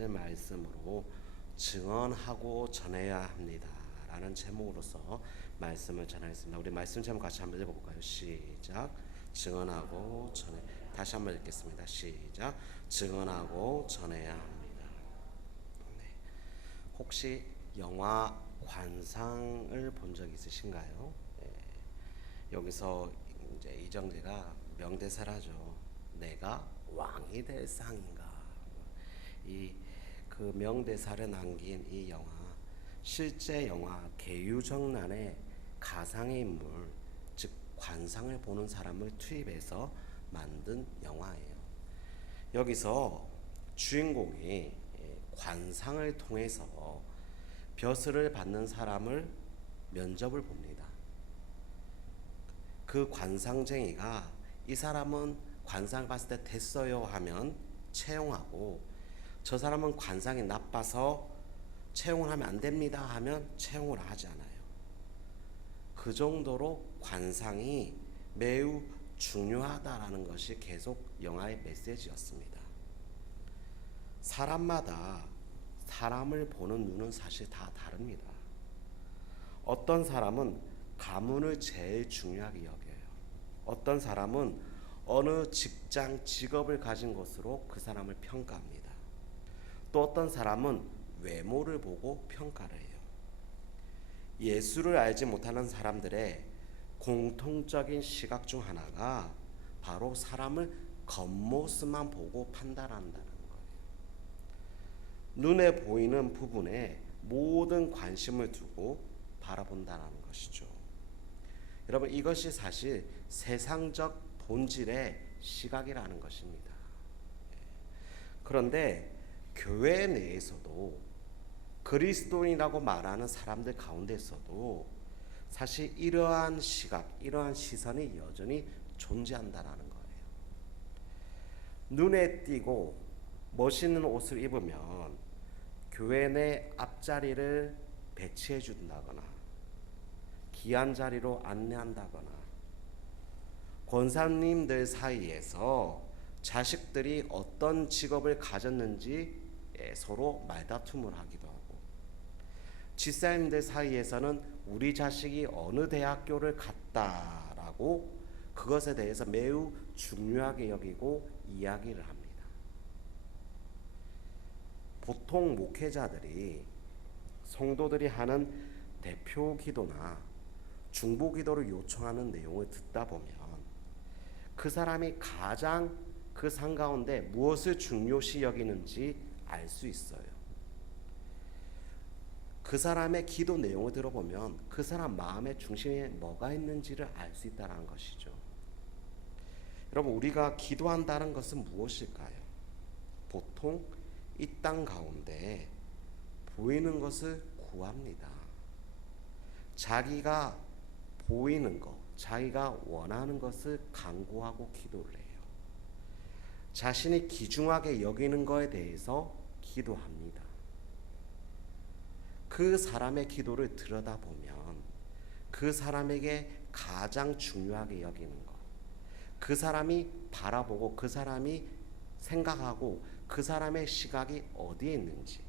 번째 말씀으로 증언하고 전해야 합니다 라는 제목으로서 말씀을 전하겠습니다. 우리 말씀 제목 같이 한번 읽어볼까요? 시작. 증언하고 전해. 다시 한번 읽겠습니다. 시작. 증언하고 전해야 합니다. 네. 혹시 영화 관상을 본 적 있으신가요? 네. 여기서 이제 이정재가 명대사라죠. 내가 왕이 될 상인가. 이 그 명대사를 남긴 이 영화, 실제 영화 계유정란의 가상의 인물, 즉 관상을 보는 사람을 투입해서 만든 영화예요. 여기서 주인공이 관상을 통해서 벼슬을 받는 사람을 면접을 봅니다. 그 관상쟁이가 이 사람은 관상을 봤을 때 됐어요 하면 채용하고, 저 사람은 관상이 나빠서 채용을 하면 안 됩니다 하면 채용을 하지 않아요. 그 정도로 관상이 매우 중요하다라는 것이 계속 영화의 메시지였습니다. 사람마다 사람을 보는 눈은 사실 다 다릅니다. 어떤 사람은 가문을 제일 중요하게 여겨요. 어떤 사람은 어느 직장, 직업을 가진 것으로 그 사람을 평가합니다. 또 어떤 사람은 외모를 보고 평가를 해요. 예수를 알지 못하는 사람들의 공통적인 시각 중 하나가 바로 사람을 겉모습만 보고 판단한다는 거예요. 눈에 보이는 부분에 모든 관심을 두고 바라본다는 것이죠. 여러분, 이것이 사실 세상적 본질의 시각이라는 것입니다. 그런데 교회 내에서도 그리스도인이라고 말하는 사람들 가운데서도 사실 이러한 시각, 이러한 시선이 여전히 존재한다는 거예요. 눈에 띄고 멋있는 옷을 입으면 교회 내 앞자리를 배치해 준다거나 귀한 자리로 안내한다거나, 권사님들 사이에서 자식들이 어떤 직업을 가졌는지 서로 말다툼을 하기도 하고, 집사님들 사이에서는 우리 자식이 어느 대학교를 갔다라고 그것에 대해서 매우 중요하게 여기고 이야기를 합니다. 보통 목회자들이 성도들이 하는 대표 기도나 중보 기도를 요청하는 내용을 듣다 보면 그 사람이 가장 그 상 가운데 무엇을 중요시 여기는지 알 수 있어요. 그 사람의 기도 내용을 들어보면 그 사람 마음의 중심에 뭐가 있는지를 알 수 있다는 것이죠. 여러분, 우리가 기도한다는 것은 무엇일까요? 보통 이 땅 가운데 보이는 것을 구합니다. 자기가 보이는 것, 자기가 원하는 것을 간구하고 기도를 해요. 자신이 귀중하게 여기는 것에 대해서 기도합니다. 그 사람의 기도를 들여다보면 그 사람에게 가장 중요하게 여기는 것, 그 사람이 바라보고 그 사람이 생각하고 그 사람의 시각이 어디에 있는지,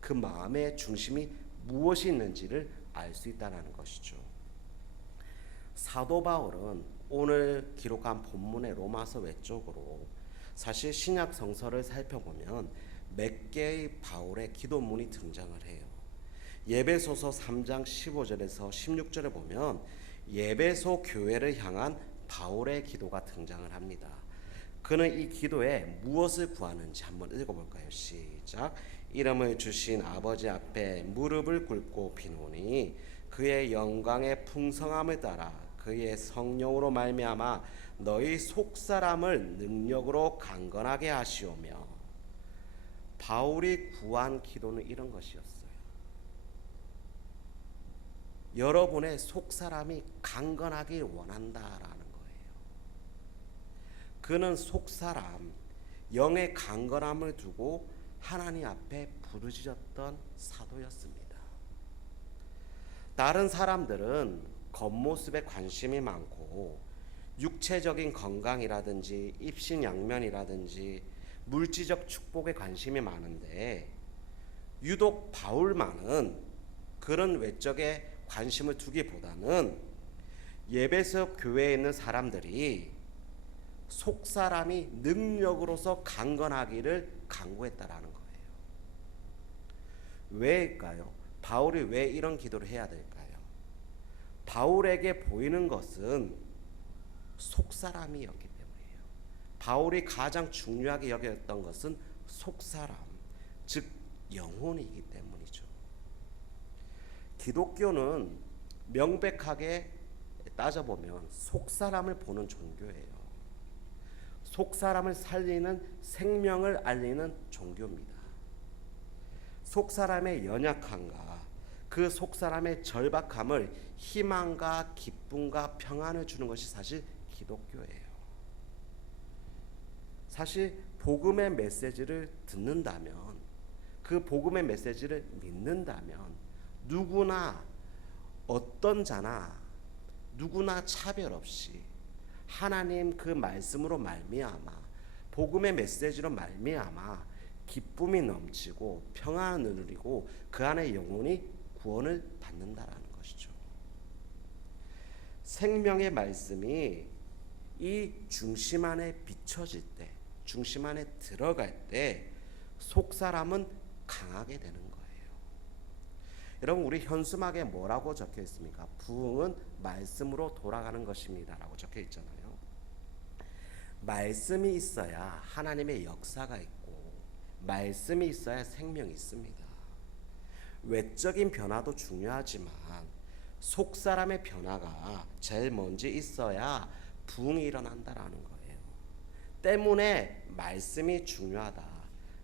그 마음의 중심이 무엇이 있는지를 알 수 있다는 것이죠. 사도 바울은 오늘 기록한 본문의 로마서 외쪽으로 사실 신약 성서를 살펴보면 몇 개의 바울의 기도문이 등장을 해요. 예배소서 3장 15절에서 16절에 보면 예배소 교회를 향한 바울의 기도가 등장을 합니다. 그는 이 기도에 무엇을 구하는지 한번 읽어볼까요? 시작. 이름을 주신 아버지 앞에 무릎을 꿇고 비노니 그의 영광의 풍성함을 따라 그의 성령으로 말미암아 너희 속사람을 능력으로 강건하게 하시오며. 바울이 구한 기도는 이런 것이었어요. 여러분의 속사람이 강건하길 원한다라는 거예요. 그는 속사람, 영의 강건함을 두고 하나님 앞에 부르짖었던 사도였습니다. 다른 사람들은 겉모습에 관심이 많고 육체적인 건강이라든지 입신양면이라든지 물질적 축복에 관심이 많은데 유독 바울만은 그런 외적에 관심을 두기보다는 예배석 교회에 있는 사람들이 속사람이 능력으로서 강건하기를 간구했다라는 거예요. 왜일까요? 바울이 왜 이런 기도를 해야 될까요? 바울에게 보이는 것은 속사람이었기 때문이에요. 바울이 가장 중요하게 여겼던 것은 속사람, 즉 영혼이기 때문이죠. 기독교는 명백하게 따져보면 속사람을 보는 종교예요. 속사람을 살리는 생명을 알리는 종교입니다. 속사람의 연약함과 그 속사람의 절박함을 희망과 기쁨과 평안을 주는 것이 사실 기독교예요. 사실 복음의 메시지를 듣는다면, 그 복음의 메시지를 믿는다면 누구나 어떤 자나 누구나 차별 없이 하나님 그 말씀으로 말미암아, 복음의 메시지로 말미암아 기쁨이 넘치고 평안을 누리고 그 안에 영혼이 구원을 받는다라는 것이죠. 생명의 말씀이 이 중심 안에 비춰질 때, 중심 안에 들어갈 때 속사람은 강하게 되는 거예요. 여러분, 우리 현수막에 뭐라고 적혀 있습니까? 부흥은 말씀으로 돌아가는 것입니다 라고 적혀 있잖아요. 말씀이 있어야 하나님의 역사가 있고 말씀이 있어야 생명이 있습니다. 외적인 변화도 중요하지만 속사람의 변화가 제일 먼저 있어야 부흥이 일어난다라는 거예요. 때문에 말씀이 중요하다.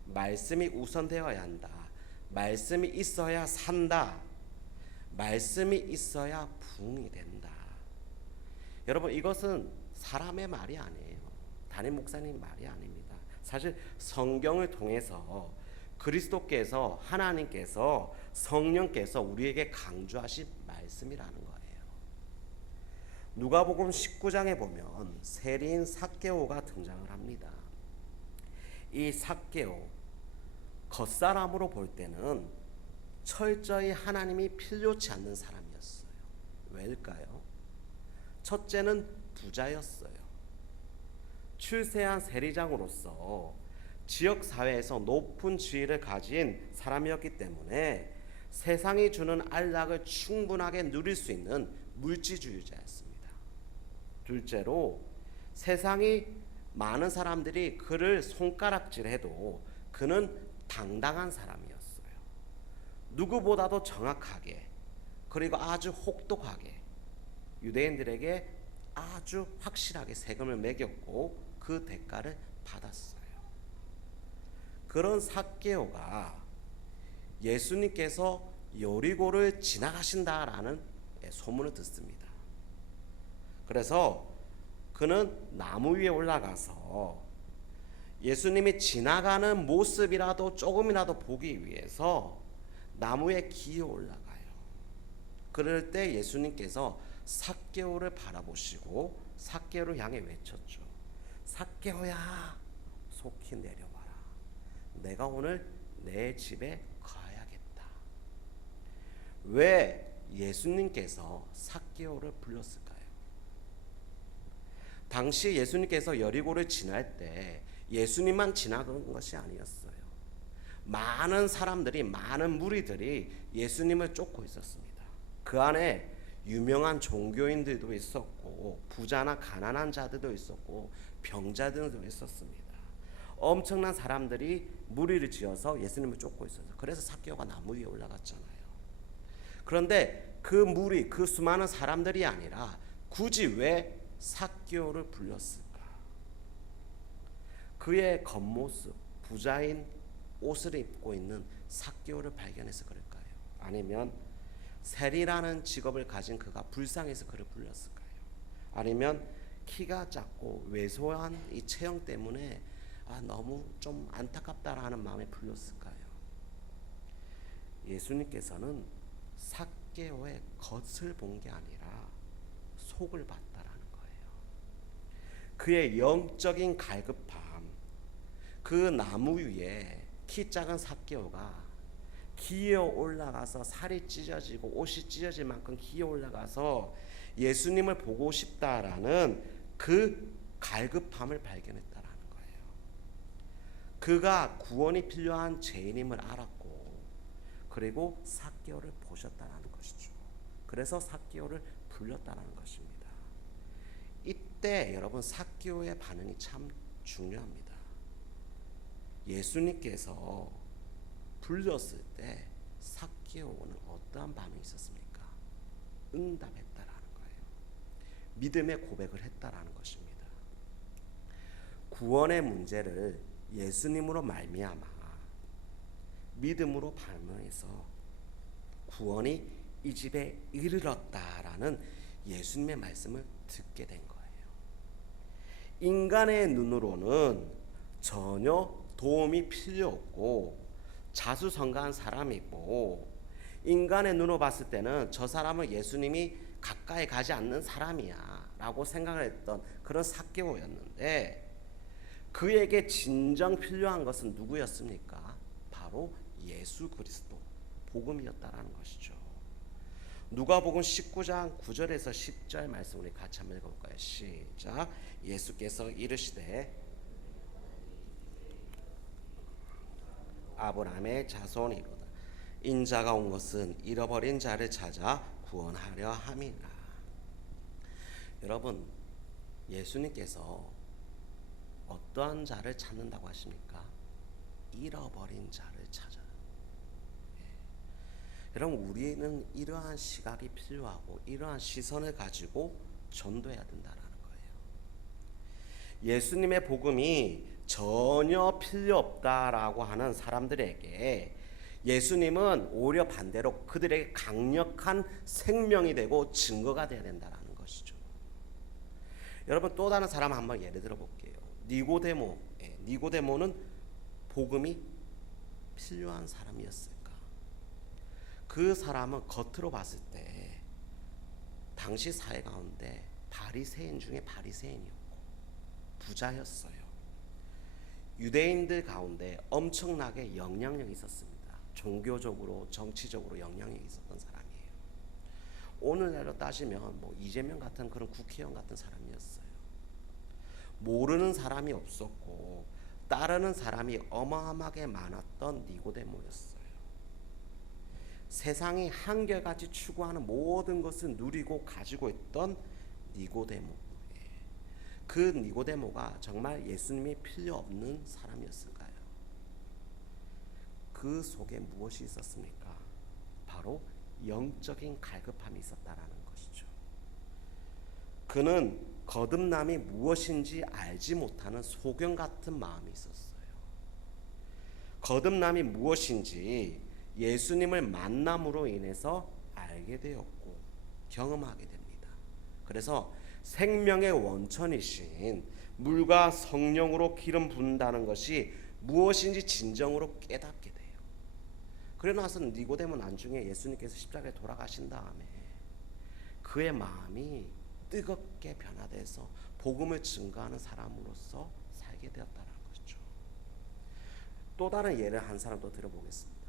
말씀이 우선되어야 한다. 말씀이 있어야 산다. 말씀이 있어야 부흥이 된다. 여러분, 이것은 사람의 말이 아니에요. 담임 목사님 말이 아닙니다. 사실 성경을 통해서 그리스도께서, 하나님께서, 성령께서 우리에게 강조하신 말씀이라는 거예요. 누가복음 19장에 보면 세리인 삭개오가 등장을 합니다. 이 삭개오, 겉사람으로 볼 때는 철저히 하나님이 필요치 않는 사람이었어요. 왜일까요? 첫째는 부자였어요. 출세한 세리장으로서 지역사회에서 높은 지위를 가진 사람이었기 때문에 세상이 주는 안락을 충분하게 누릴 수 있는 물질주의자였습니다. 둘째로 세상이 많은 사람들이 그를 손가락질해도 그는 당당한 사람이었어요. 누구보다도 정확하게, 그리고 아주 혹독하게 유대인들에게 아주 확실하게 세금을 매겼고 그 대가를 받았어요. 그런 삭개오가 예수님께서 여리고를 지나가신다라는 소문을 듣습니다. 그래서 그는 나무 위에 올라가서 예수님이 지나가는 모습이라도 조금이라도 보기 위해서 나무에 기어 올라가요. 그럴 때 예수님께서 삭개오를 바라보시고 삭개오를 향해 외쳤죠. 삭개오야, 속히 내려와라. 내가 오늘 내 집에 가야겠다. 왜 예수님께서 삭개오를 불렀을까요? 당시 예수님께서 여리고를 지날 때 예수님만 지나간 것이 아니었어요. 많은 사람들이, 많은 무리들이 예수님을 쫓고 있었습니다. 그 안에 유명한 종교인들도 있었고 부자나 가난한 자들도 있었고 병자들도 있었습니다. 엄청난 사람들이 무리를 지어서 예수님을 쫓고 있었어요. 그래서 삭개오가 나무 위에 올라갔잖아요. 그런데 그 무리, 그 수많은 사람들이 아니라 굳이 왜 삭개오를 불렀을까? 그의 겉모습, 부자인 옷을 입고 있는 삭개오를 발견해서 그럴까요? 아니면 세리라는 직업을 가진 그가 불쌍해서 그를 불렀을까요? 아니면 키가 작고 왜소한 이 체형 때문에 너무 좀 안타깝다라는 마음에 불렀을까요? 예수님께서는 삭개오의 겉을 본 게 아니라 속을 봤다라는 거예요. 그의 영적인 갈급함, 그 나무 위에 키 작은 삭개오가 기어 올라가서 살이 찢어지고 옷이 찢어질 만큼 기어 올라가서 예수님을 보고 싶다라는 그 갈급함을 발견했다라는 거예요. 그가 구원이 필요한 죄인임을 알았고, 그리고 삭개오를 보셨다라는 것이죠. 그래서 삭개오를 불렀다라는 것입니다. 이때 여러분 삭개오의 반응이 참 중요합니다. 예수님께서 불렀을 때 삭개오는 어떠한 반응이 있었습니까? 응답했다라는 거예요. 믿음의 고백을 했다라는 것입니다. 구원의 문제를 예수님으로 말미암아 믿음으로 반응해서 구원이 이 집에 이르렀다라는 예수님의 말씀을 듣게 된 거예요. 인간의 눈으로는 전혀 도움이 필요 없고 자수성가한 사람이고, 인간의 눈으로 봤을 때는 저 사람은 예수님이 가까이 가지 않는 사람이야 라고 생각을 했던 그런 삭개오였는데, 그에게 진정 필요한 것은 누구였습니까? 바로 예수 그리스도, 복음이었다라는 것이죠. 누가복음 19장 9절에서 10절 말씀 우리 같이 한번 읽어볼까요? 시작. 예수께서 이르시되 아브라함의 자손이로다. 인자가 온 것은 잃어버린 자를 찾아 구원하려 함이라. 여러분, 예수님께서 어떠한 자를 찾는다고 하십니까? 잃어버린 자를 찾아요. 여러분, 우리는 이러한 시각이 필요하고 이러한 시선을 가지고 전도해야 된다라는 거예요. 예수님의 복음이 전혀 필요 없다라고 하는 사람들에게 예수님은 오히려 반대로 그들에게 강력한 생명이 되고 증거가 되어야 된다라는 것이죠. 여러분, 또 다른 사람 한번 예를 들어 볼게요. 니고데모. 니고데모는 복음이 필요한 사람이었을까? 그 사람은 겉으로 봤을 때 당시 사회 가운데 바리새인 중에 바리새인이었고 부자였어요. 유대인들 가운데 엄청나게 영향력이 있었습니다. 종교적으로, 정치적으로 영향력이 있었던 사람이에요. 오늘날로 따지면 뭐 이재명 같은 그런 국회의원 같은 사람이었어요. 모르는 사람이 없었고 따르는 사람이 어마어마하게 많았던 니고데모였어요. 세상이 한결같이 추구하는 모든 것을 누리고 가지고 있던 니고데모. 그 니고데모가 정말 예수님이 필요 없는 사람이었을까요? 그 속에 무엇이 있었습니까? 바로 영적인 갈급함이 있었다라는 것이죠. 그는 거듭남이 무엇인지 알지 못하는 소경 같은 마음이 있었어요. 거듭남이 무엇인지 예수님을 만남으로 인해서 알게 되었고 경험하게 됩니다. 그래서 생명의 원천이신 물과 성령으로 기름 부은다는 것이 무엇인지 진정으로 깨닫게 돼요. 그래 나서 니고데모 나중에 예수님께서 십자가에 돌아가신 다음에 그의 마음이 뜨겁게 변화돼서 복음을 증거하는 사람으로서 살게 되었다는 거죠. 또 다른 예를 한 사람 더 들어보겠습니다.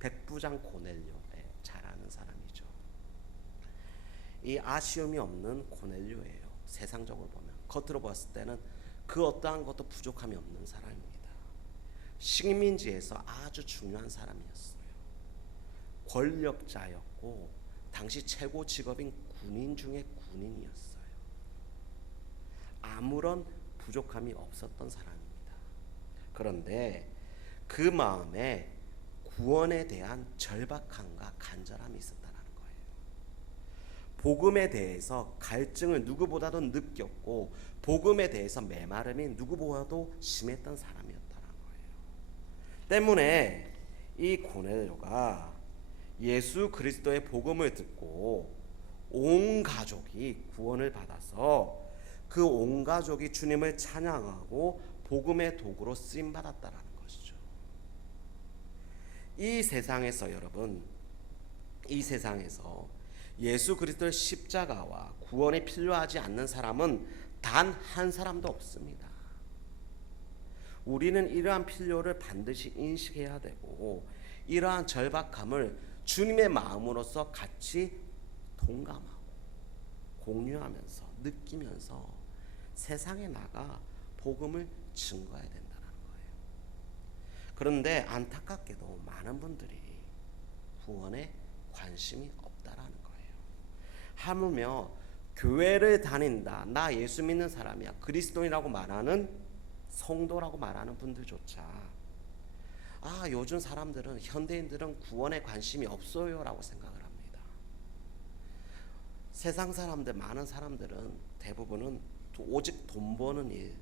백부장 고넬료, 잘 아는 사람이죠. 이 아쉬움이 없는 고넬료예요. 세상적으로 보면, 겉으로 봤을 때는 그 어떠한 것도 부족함이 없는 사람입니다. 식민지에서 아주 중요한 사람이었어요. 권력자였고 당시 최고 직업인 군인 중에 군인이었어요. 아무런 부족함이 없었던 사람입니다. 그런데 그 마음에 구원에 대한 절박함과 간절함이 있었다는 거예요. 복음에 대해서 갈증을 누구보다도 느꼈고 복음에 대해서 메마름이 누구보다도 심했던 사람이었다는 거예요. 때문에 이 고넬료가 예수 그리스도의 복음을 듣고 온 가족이 구원을 받아서 그 온 가족이 주님을 찬양하고 복음의 도구로 쓰임 받았다라는 것이죠. 이 세상에서 여러분, 이 세상에서 예수 그리스도의 십자가와 구원이 필요하지 않는 사람은 단 한 사람도 없습니다. 우리는 이러한 필요를 반드시 인식해야 되고 이러한 절박함을 주님의 마음으로서 같이 동감하고 공유하면서 느끼면서 세상에 나가 복음을 증거해야 된다는 거예요. 그런데 안타깝게도 많은 분들이 구원에 관심이 없다라는 거예요. 하물며 교회를 다닌다, 나 예수 믿는 사람이야, 그리스도인이라고 말하는 성도라고 말하는 분들조차 요즘 사람들은, 현대인들은 구원에 관심이 없어요 라고 생각을 합니다. 세상 사람들, 많은 사람들은 대부분은 오직 돈 버는 일,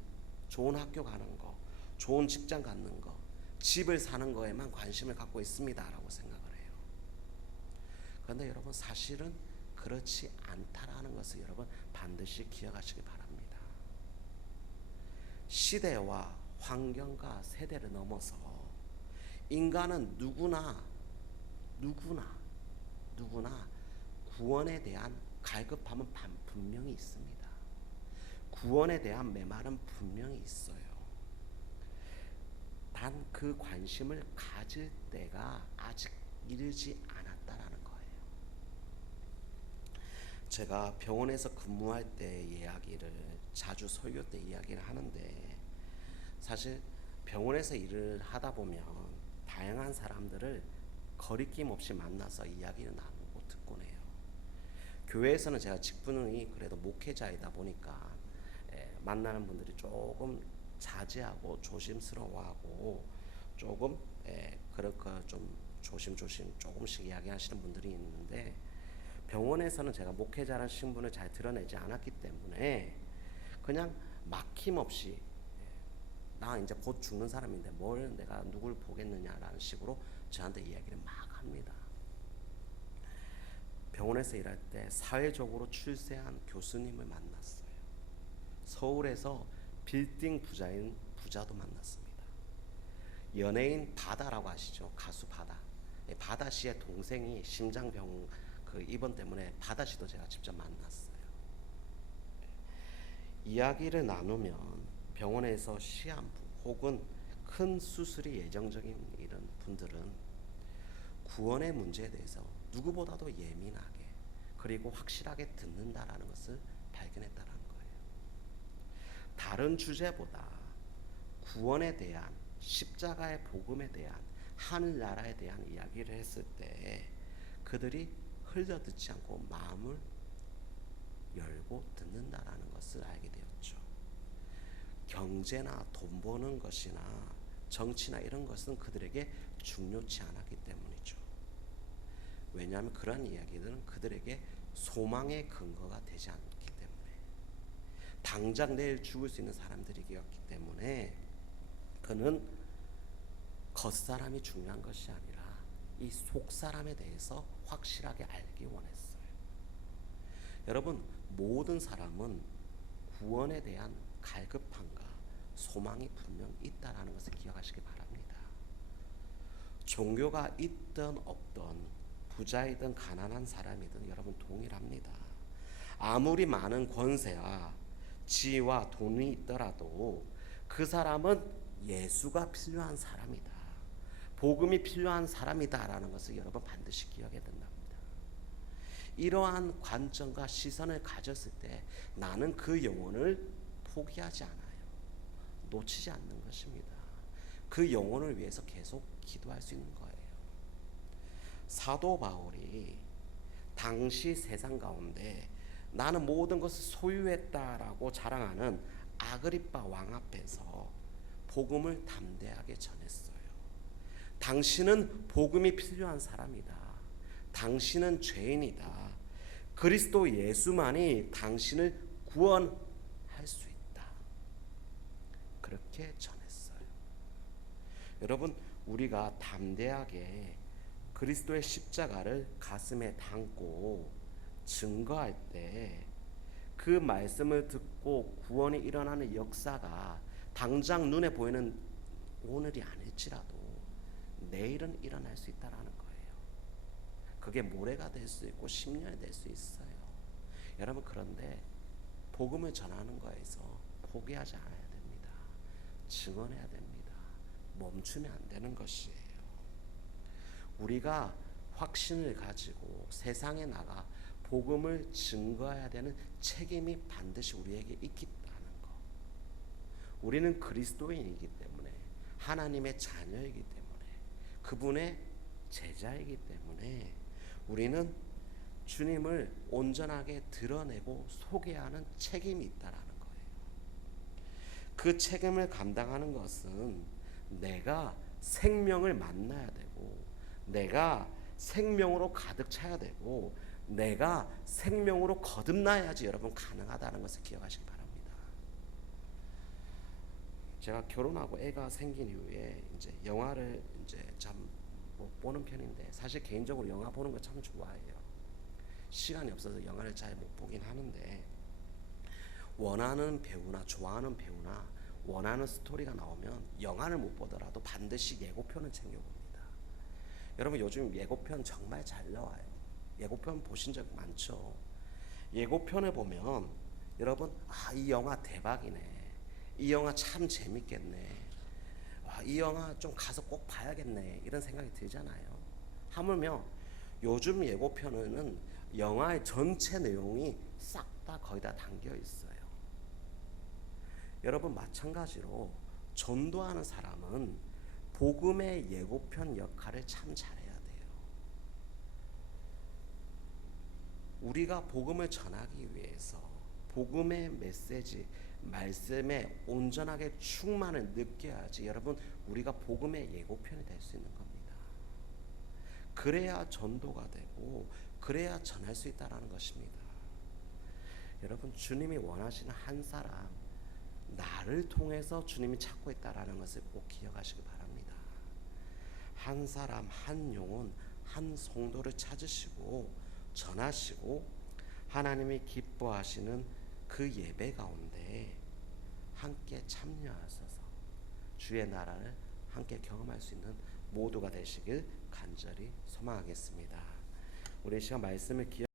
좋은 학교 가는 거, 좋은 직장 갖는 거, 집을 사는 거에만 관심을 갖고 있습니다 라고 생각을 해요. 그런데 여러분, 사실은 그렇지 않다라는 것을 여러분 반드시 기억하시기 바랍니다. 시대와 환경과 세대를 넘어서 인간은 누구나 구원에 대한 갈급함은 분명히 있습니다. 구원에 대한 메말은 분명히 있어요. 단 그 관심을 가질 때가 아직 이르지 않았다라는 거예요. 제가 병원에서 근무할 때 이야기를 자주 설교 때 이야기를 하는데, 사실 병원에서 일을 하다 보면 다양한 사람들을 거리낌 없이 만나서 이야기를 나누고 듣곤 해요. 교회에서는 제가 직분이 그래도 목회자이다 보니까 만나는 분들이 조금 자제하고 조심스러워하고 조금 그럴까 좀 조심조심 조금씩 이야기하시는 분들이 있는데, 병원에서는 제가 목회자라는 신분을 잘 드러내지 않았기 때문에 그냥 막힘없이 나 이제 곧 죽는 사람인데 뭘 내가 누굴 보겠느냐라는 식으로 저한테 이야기를 막 합니다. 병원에서 일할 때 사회적으로 출세한 교수님을 만났어요. 서울에서 빌딩 부자인 부자도 만났습니다. 연예인 바다라고 아시죠? 가수 바다. 바다 씨의 동생이 심장병 입원 때문에 바다 씨도 제가 직접 만났어요. 이야기를 나누면 병원에서 시한부 혹은 큰 수술이 예정적인 이런 분들은 구원의 문제에 대해서 누구보다도 예민하게 그리고 확실하게 듣는다라는 것을 발견했다는 거예요. 다른 주제보다 구원에 대한, 십자가의 복음에 대한, 하늘나라에 대한 이야기를 했을 때 그들이 흘려듣지 않고 마음을 열고 듣는다라는 것을 알게 되었죠. 경제나 돈 버는 것이나 정치나 이런 것은 그들에게 중요치 않았기 때문이죠. 왜냐하면 그런 이야기들은 그들에게 소망의 근거가 되지 않기 때문에, 당장 내일 죽을 수 있는 사람들이었기 때문에 그는 겉사람이 중요한 것이 아니라 이 속사람에 대해서 확실하게 알기 원했어요. 여러분, 모든 사람은 구원에 대한 갈급함과 소망이 분명 있다라는 것을 기억하시기 바랍니다. 종교가 있든 없든, 부자이든 가난한 사람이든 여러분 동일합니다. 아무리 많은 권세와 지위와 돈이 있더라도 그 사람은 예수가 필요한 사람이다, 복음이 필요한 사람이다라는 것을 여러분 반드시 기억해야 된답니다. 이러한 관점과 시선을 가졌을 때 나는 그 영혼을 포기하지 않아요. 놓치지 않는 것입니다. 그 영혼을 위해서 계속 기도할 수 있는 거예요. 사도 바울이 당시 세상 가운데 나는 모든 것을 소유했다라고 자랑하는 아그리빠 왕 앞에서 복음을 담대하게 전했어요. 당신은 복음이 필요한 사람이다. 당신은 죄인이다. 그리스도 예수만이 당신을 구원할 수 있다. 그렇게 전했어요. 여러분, 우리가 담대하게 그리스도의 십자가를 가슴에 담고 증거할 때 그 말씀을 듣고 구원이 일어나는 역사가 당장 눈에 보이는 오늘이 아닐지라도 내일은 일어날 수 있다라는 거예요. 그게 모레가 될 수 있고 10년이 될 수 있어요. 여러분, 그런데 복음을 전하는 거에서 포기하지 않아야 됩니다. 증언해야 됩니다. 멈추면 안 되는 것이에요. 우리가 확신을 가지고 세상에 나가 복음을 증거해야 되는 책임이 반드시 우리에게 있다는 거. 우리는 그리스도인이기 때문에, 하나님의 자녀이기 때문에, 그분의 제자이기 때문에 우리는 주님을 온전하게 드러내고 소개하는 책임이 있다라는 거예요. 그 책임을 감당하는 것은 내가 생명을 만나야 되고, 내가 생명으로 가득 차야 되고, 내가 생명으로 거듭나야지 여러분 가능하다는 것을 기억하시기 바랍니다. 제가 결혼하고 애가 생긴 이후에 이제 영화를 이제 참 못 보는 편인데, 사실 개인적으로 영화 보는 거 참 좋아해요. 시간이 없어서 영화를 잘 못 보긴 하는데, 원하는 배우나 좋아하는 배우나 원하는 스토리가 나오면 영화를 못 보더라도 반드시 예고편을 챙겨봅니다. 여러분 요즘 예고편 정말 잘 나와요. 예고편 보신 적 많죠? 예고편을 보면 여러분, 이 영화 대박이네, 이 영화 참 재밌겠네, 이 영화 좀 가서 꼭 봐야겠네, 이런 생각이 들잖아요. 하물며 요즘 예고편에는 영화의 전체 내용이 싹 다 거의 다 담겨 있어요. 여러분 마찬가지로 전도하는 사람은 복음의 예고편 역할을 참 잘해야 돼요. 우리가 복음을 전하기 위해서 복음의 메시지, 말씀에 온전하게 충만을 느껴야지 여러분 우리가 복음의 예고편이 될 수 있는 겁니다. 그래야 전도가 되고 그래야 전할 수 있다는 것입니다. 여러분 주님이 원하시는 한 사람, 나를 통해서 주님이 찾고 있다는 것을 꼭 기억하시기 바랍니다. 한 사람, 한 영혼, 한 성도를 찾으시고 전하시고 하나님이 기뻐하시는 그 예배 가운데 함께 참여하셔서 주의 나라를 함께 경험할 수 있는 모두가 되시길 간절히 소망하겠습니다. 우리 시간 말씀을 기억